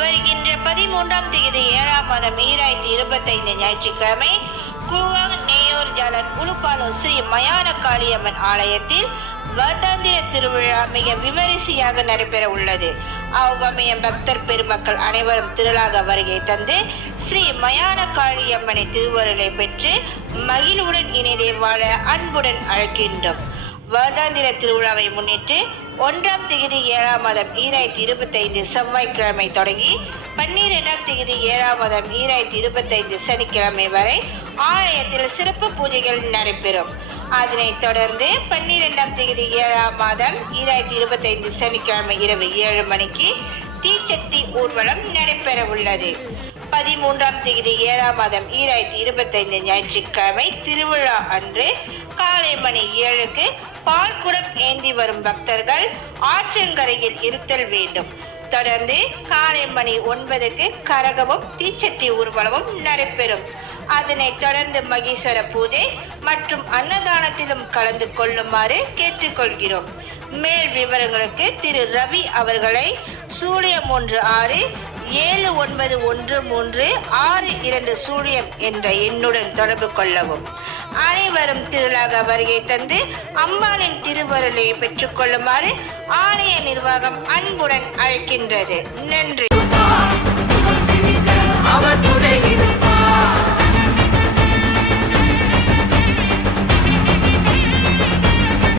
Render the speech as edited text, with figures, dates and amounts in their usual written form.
வருகின்ற 13ஆம் தேதி 7ஆம் மாதம் 2025 ஞாயிற்றுக்கிழமை குவாங் நேயோர் ஜாலன் உலுப்பாலோ ஸ்ரீ மயான காளியம்மன் ஆலயத்தில் வருடாந்திர திருவிழா மிக விமரிசையாக நடைபெற உள்ளது. அவ்வமய பக்தர் பெருமக்கள் அனைவரும் திரளாக வருகை தந்து ஸ்ரீ மயான காளியம்மனை திருவருளை பெற்று மகிழ்வுடன் இணைந்தே வாழ அன்புடன் அழைக்கின்றோம். வருடாந்திர திருவிழாவை முன்னிட்டு 1ஆம் தேதி 7ஆம் மாதம் 2025 செவ்வாய்க்கிழமை தொடங்கி 12ஆம் தேதி 7ஆம் மாதம் 2025 சனிக்கிழமை வரை ஆலயத்தில் சிறப்பு பூஜைகள் நடைபெறும். அதனைத் தொடர்ந்து 12ஆம் தேதி 7ஆம் மாதம் 2025 சனிக்கிழமை இரவு 7 மணிக்கு தீச்சட்டி ஊர்வலம் நடைபெற உள்ளது. 13ஆம் தேதி 7ஆம் மாதம் 2025 ஞாயிற்றுக்கிழமை திருவிழா அன்று காலை மணி 7க்கு பால்குடம் ஏந்தி வரும் பக்தர்கள் ஆற்றங்கரையில் இருத்தல் வேண்டும். தொடர்ந்து காலை மணி 9க்கு கரகமும் தீச்சட்டி ஊர்வலமும் நடைபெறும். அதனைத் தொடர்ந்து மகேஸ்வர பூஜை மற்றும் அன்னதானத்திலும் கலந்து கொள்ளுமாறு கேட்டுக்கொள்கிறோம். மேல் விவரங்களுக்கு திரு ரவி அவர்களை 016137913620 என்ற எண்ணுடன் தொடர்பு கொள்ளவும். அனைவரும் திருளாக வருகை தந்து அம்பாளின் திருவருளை பெற்றுக் கொள்ளுமாறு ஆலய நிர்வாகம் அன்புடன் அழைக்கின்றது. நன்றி.